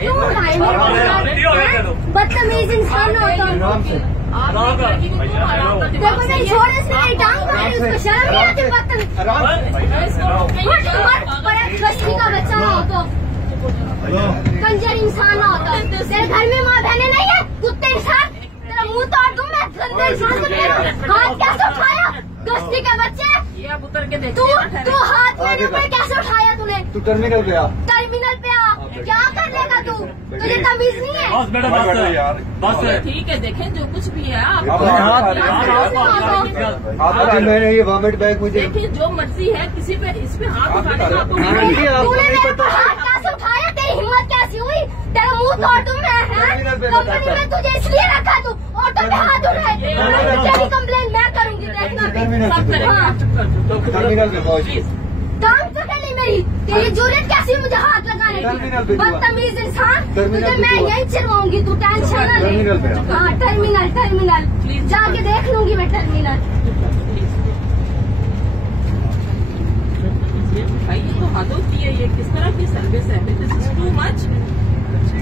क्यों उठाए मेरे बदतमीज इंसान होता हूँ। देखो नहीं छोड़ इसने मेरी टांग मारी, उसको शर्म नहीं आती बदतमीज गश्ती का बच्चा ना हो तो कंजर इंसान ना होता। तेरे घर में माँ बहने नहीं है कुत्ते इंसान, तेरा मुंह तोड़ दूं मैं गंदे इंसान को। हाथ कैसे उठाया गश्ती के बच्चे, तू हाथ मेरे ऊपर कैसे उठाया तूने? तू टर्मिनल पे आ, टर्मिनल पे आ, क्या कर लेगा तू? तुझे तमीज नहीं है? बस ठीक है, देखें जो कुछ भी है मैंने ये वॉमिट बैग मुझे देखिए, जो मर्जी है किसी पे इस पे हाथ उठाने का आपको तूने मेरे ऊपर हाथ कैसे उठाया? तेरी हिम्मत कैसी हुई? तेरा मुंह तोड़ दूं मैं? कंपनी में तुझे इसलिए रखा तू ऑटो पे हाथ उठाए, तेरी कंप्लेन मैं करूंगी। देखना टर्मिनल पे पहुंच, टांग पकड़ ली मेरी, तेरी जरूरत कैसी मुझे हाथ लगाने की? बदतमीज इंसान, तुझे मैं यहीं चिरवाऊंगी, तू टेंशन ना ले। हाँ टर्मिनल जाके देख लूंगी मैं टर्मिनल।